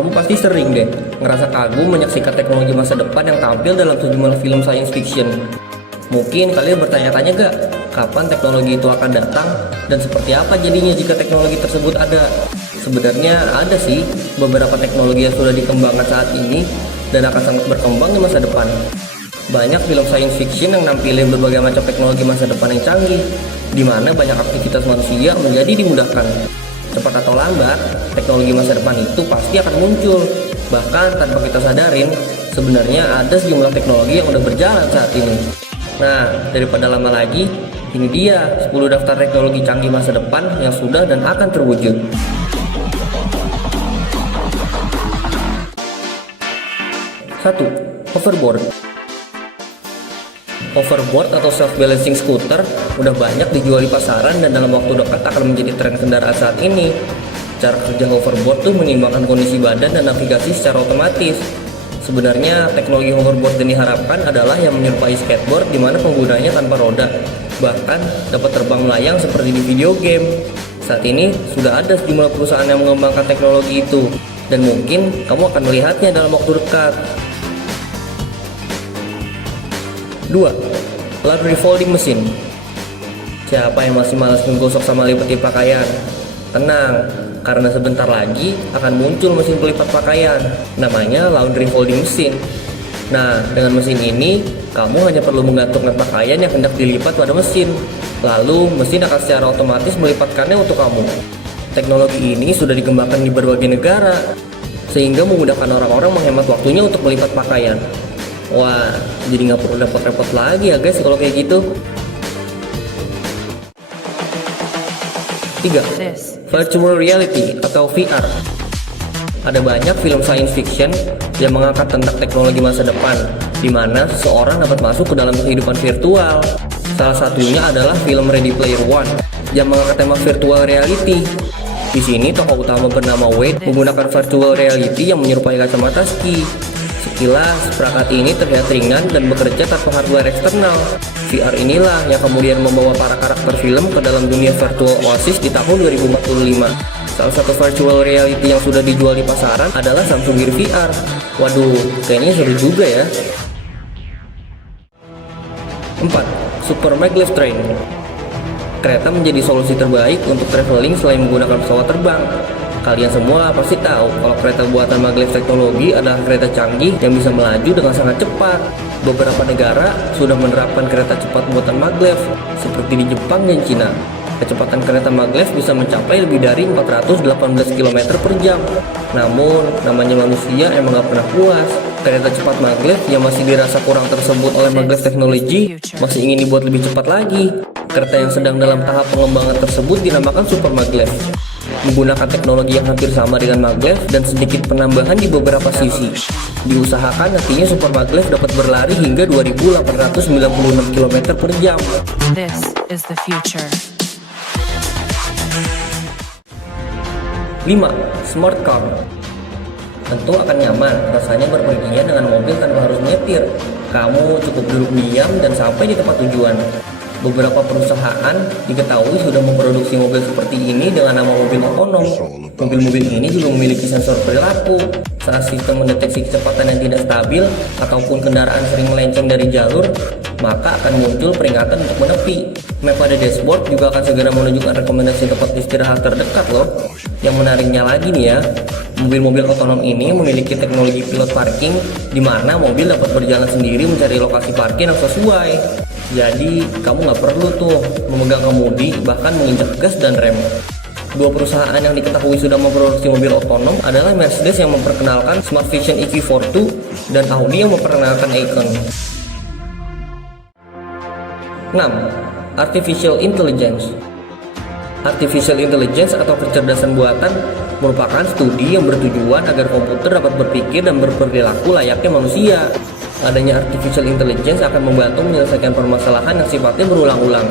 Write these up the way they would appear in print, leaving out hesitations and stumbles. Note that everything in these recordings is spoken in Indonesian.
Kamu pasti sering deh ngerasa kagum menyaksikan teknologi masa depan yang tampil dalam sejumlah film science fiction. Mungkin kalian bertanya-tanya gak, kapan teknologi itu akan datang dan seperti apa jadinya jika teknologi tersebut ada? Sebenarnya ada sih beberapa teknologi yang sudah dikembangkan saat ini dan akan sangat berkembang di masa depan. Banyak film science fiction yang nampilin berbagai macam teknologi masa depan yang canggih, di mana banyak aktivitas manusia menjadi dimudahkan. Cepat atau lambat, teknologi masa depan itu pasti akan muncul. Bahkan tanpa kita sadarin, sebenarnya ada sejumlah teknologi yang udah berjalan saat ini. Nah, daripada lama lagi, ini dia 10 daftar teknologi canggih masa depan yang sudah dan akan terwujud. 1. Hoverboard. Hoverboard atau self-balancing scooter udah banyak dijual di pasaran dan dalam waktu dekat akan menjadi tren kendaraan saat ini. Cara kerja hoverboard tuh menyeimbangkan kondisi badan dan navigasi secara otomatis. Sebenarnya teknologi hoverboard yang diharapkan adalah yang menyerupai skateboard di mana penggunanya tanpa roda, bahkan dapat terbang melayang seperti di video game. Saat ini sudah ada sejumlah perusahaan yang mengembangkan teknologi itu dan mungkin kamu akan melihatnya dalam waktu dekat. 2. Laundry folding machine. Siapa yang masih malas menggosok sama lipetin pakaian? Tenang, karena sebentar lagi akan muncul mesin pelipat pakaian, namanya laundry folding machine. Nah, dengan mesin ini, kamu hanya perlu menggantungkan pakaian yang hendak dilipat pada mesin, lalu mesin akan secara otomatis melipatkannya untuk kamu. Teknologi ini sudah dikembangkan di berbagai negara, sehingga memudahkan orang-orang menghemat waktunya untuk melipat pakaian. Wah, jadi nggak perlu repot-repot lagi ya guys kalau kayak gitu. 3. Virtual reality atau VR. Ada banyak film science fiction yang mengangkat tentang teknologi masa depan, di mana seseorang dapat masuk ke dalam kehidupan virtual. Salah satunya adalah film Ready Player One yang mengangkat tema virtual reality. Di sini tokoh utama bernama Wade menggunakan virtual reality yang menyerupai kacamata ski. Sekilas, perangkat ini terlihat ringan dan bekerja tanpa hardware eksternal. VR inilah yang kemudian membawa para karakter film ke dalam dunia virtual Oasis di tahun 2045. Salah satu virtual reality yang sudah dijual di pasaran adalah Samsung Gear VR. Waduh, kayaknya seru juga ya. 4. Super Maglev Train. Kereta menjadi solusi terbaik untuk traveling selain menggunakan pesawat terbang. Kalian semua pasti tahu kalau kereta buatan maglev teknologi adalah kereta canggih yang bisa melaju dengan sangat cepat. Beberapa negara sudah menerapkan kereta cepat buatan maglev, seperti di Jepang dan Cina. Kecepatan kereta maglev bisa mencapai lebih dari 418 km per jam. Namun, namanya manusia emang gak pernah puas. Kereta cepat maglev yang masih dirasa kurang tersebut oleh maglev teknologi masih ingin dibuat lebih cepat lagi. Kereta yang sedang dalam tahap pengembangan tersebut dinamakan super maglev, menggunakan teknologi yang hampir sama dengan maglev dan sedikit penambahan di beberapa sisi. Diusahakan nantinya super maglev dapat berlari hingga 2.896 km per jam. This is the future. 5. Smart car. Tentu akan nyaman rasanya berpergian dengan mobil tanpa harus nyetir. Kamu cukup duduk diam dan sampai di tempat tujuan. Beberapa perusahaan diketahui sudah memproduksi mobil seperti ini dengan nama mobil otonom. Mobil-mobil ini juga memiliki sensor perilaku. Saat sistem mendeteksi kecepatan yang tidak stabil ataupun kendaraan sering melenceng dari jalur, maka akan muncul peringatan untuk menepi. Map pada dashboard juga akan segera menunjukkan rekomendasi tempat istirahat terdekat loh. Yang menariknya lagi nih ya, mobil-mobil otonom ini memiliki teknologi pilot parking, di mana mobil dapat berjalan sendiri mencari lokasi parkir yang sesuai. Jadi kamu nggak perlu tuh memegang kemudi, bahkan menginjak gas dan rem. Dua perusahaan yang diketahui sudah memproduksi mobil otonom adalah Mercedes yang memperkenalkan Smart Vision EV42 dan Audi yang memperkenalkan Icon. 6. Artificial Intelligence. Artificial Intelligence atau kecerdasan buatan merupakan studi yang bertujuan agar komputer dapat berpikir dan berperilaku layaknya manusia. Adanya artificial intelligence akan membantu menyelesaikan permasalahan yang sifatnya berulang-ulang.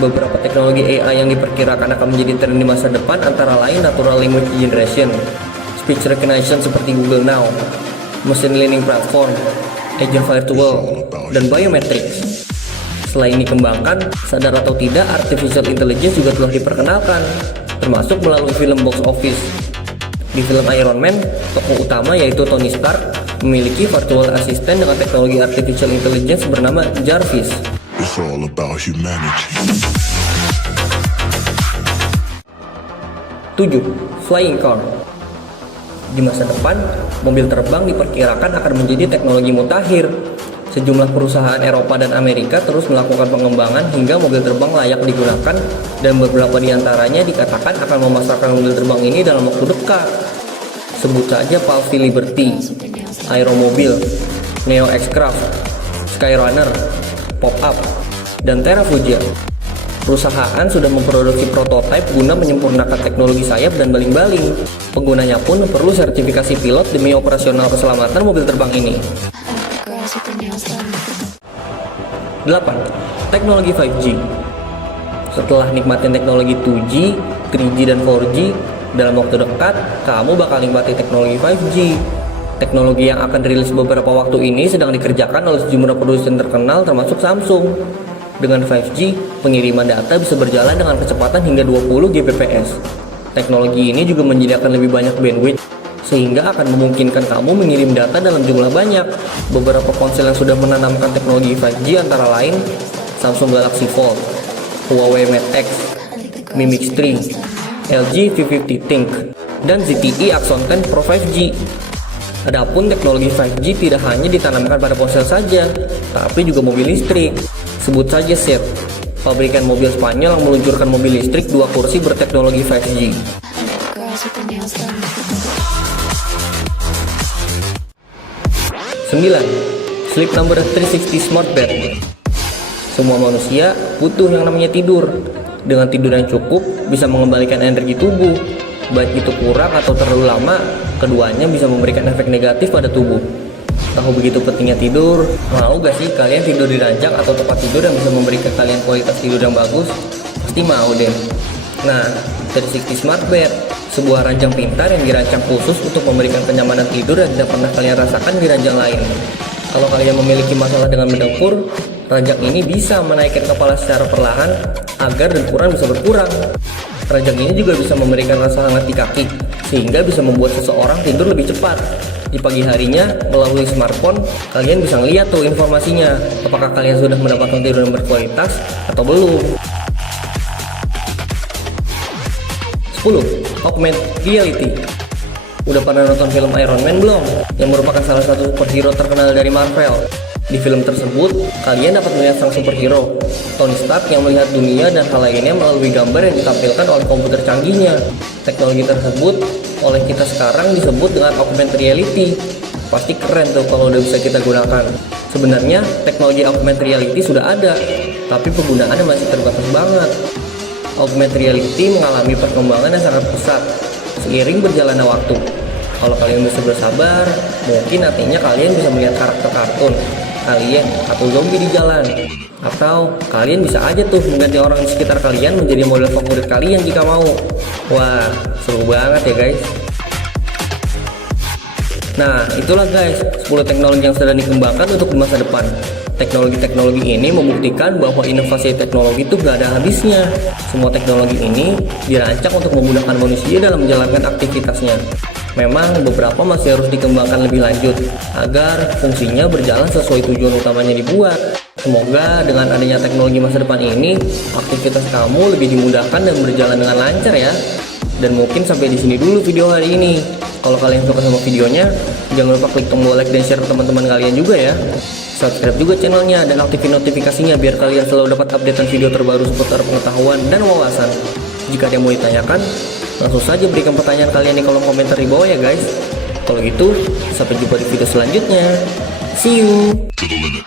Beberapa teknologi AI yang diperkirakan akan menjadi tren di masa depan antara lain natural language generation, speech recognition seperti Google Now, machine learning platform, agent virtual, dan biometrics. Selain dikembangkan, sadar atau tidak, artificial intelligence juga telah diperkenalkan, termasuk melalui film box office. Di film Iron Man, tokoh utama yaitu Tony Stark memiliki virtual assistant dengan teknologi artificial intelligence bernama Jarvis. It's all about humanity. 7. Flying car. Di masa depan, mobil terbang diperkirakan akan menjadi teknologi mutakhir. Sejumlah perusahaan Eropa dan Amerika terus melakukan pengembangan hingga mobil terbang layak digunakan, dan beberapa di antaranya dikatakan akan memasarkan mobil terbang ini dalam waktu dekat. Sebut saja Palfy Liberty, Aeromobil, Neo X-Craft, Skyrunner, Pop-Up, dan Terrafugia. Perusahaan sudah memproduksi prototipe guna menyempurnakan teknologi sayap dan baling-baling. Penggunanya pun perlu sertifikasi pilot demi operasional keselamatan mobil terbang ini. 8. Teknologi 5G. Setelah nikmatin teknologi 2G, 3G, dan 4G, dalam waktu dekat, kamu bakal nikmati teknologi 5G. Teknologi yang akan dirilis beberapa waktu ini sedang dikerjakan oleh sejumlah produsen terkenal termasuk Samsung. Dengan 5G, pengiriman data bisa berjalan dengan kecepatan hingga 20 Gbps. Teknologi ini juga menyediakan lebih banyak bandwidth, sehingga akan memungkinkan kamu mengirim data dalam jumlah banyak. Beberapa ponsel yang sudah menanamkan teknologi 5G antara lain Samsung Galaxy Fold, Huawei Mate X, Mi Mix 3, LG V50 Think, dan ZTE Axon 10 Pro 5G. Adapun teknologi 5G tidak hanya ditanamkan pada ponsel saja, tapi juga mobil listrik. Sebut saja Seat, pabrikan mobil Spanyol yang meluncurkan mobil listrik 2 kursi berteknologi 5G. 9. Sleep Number 360 Smart Bed. Semua manusia butuh yang namanya tidur. Dengan tidur yang cukup, bisa mengembalikan energi tubuh. Baik itu kurang atau terlalu lama, keduanya bisa memberikan efek negatif pada tubuh. Tahu begitu pentingnya tidur? Mau gak sih kalian tidur di ranjang atau tempat tidur yang bisa memberikan kalian kualitas tidur yang bagus? Pasti mau deh. Nah, 360 Smart Bed, sebuah ranjang pintar yang dirancang khusus untuk memberikan kenyamanan tidur yang tidak pernah kalian rasakan di ranjang lain. Kalau kalian memiliki masalah dengan mendengkur, ranjang ini bisa menaikkan kepala secara perlahan agar dengkuran bisa berkurang. Ranjang ini juga bisa memberikan rasa hangat di kaki, sehingga bisa membuat seseorang tidur lebih cepat. Di pagi harinya, melalui smartphone, kalian bisa ngeliat tuh informasinya, apakah kalian sudah mendapatkan tidur yang berkualitas atau belum. 10. Augmented Reality. Udah pernah nonton film Iron Man belum? Yang merupakan salah satu superhero terkenal dari Marvel. Di film tersebut, kalian dapat melihat sang superhero, Tony Stark, yang melihat dunia dan hal lainnya melalui gambar yang ditampilkan oleh komputer canggihnya. Teknologi tersebut oleh kita sekarang disebut dengan augmented reality. Pasti keren tuh kalau udah bisa kita gunakan. Sebenarnya teknologi augmented reality sudah ada, tapi penggunaannya masih terbatas banget. Augmented reality mengalami perkembangan yang sangat pesat seiring berjalannya waktu. Kalau kalian bisa bersabar, mungkin nantinya kalian bisa melihat karakter kartun kalian atau zombie di jalan. Atau kalian bisa aja tuh mengganti orang di sekitar kalian menjadi model favorit kalian jika mau. Wah, seru banget ya guys. Nah, itulah guys 10 teknologi yang sedang dikembangkan untuk di masa depan. Teknologi-teknologi ini membuktikan bahwa inovasi teknologi itu gak ada habisnya. Semua teknologi ini dirancang untuk memudahkan manusia dalam menjalankan aktivitasnya. Memang beberapa masih harus dikembangkan lebih lanjut agar fungsinya berjalan sesuai tujuan utamanya dibuat. Semoga dengan adanya teknologi masa depan ini, aktivitas kamu lebih dimudahkan dan berjalan dengan lancar ya. Dan mungkin sampai di sini dulu video hari ini. Kalau kalian suka sama videonya, jangan lupa klik tombol like dan share ke teman-teman kalian juga ya. Subscribe juga channelnya dan aktifin notifikasinya biar kalian selalu dapat updatean video terbaru seputar pengetahuan dan wawasan. Jika ada yang mau ditanyakan, langsung saja berikan pertanyaan kalian di kolom komentar di bawah ya guys. Kalau gitu, sampai jumpa di video selanjutnya. See you! To the limit.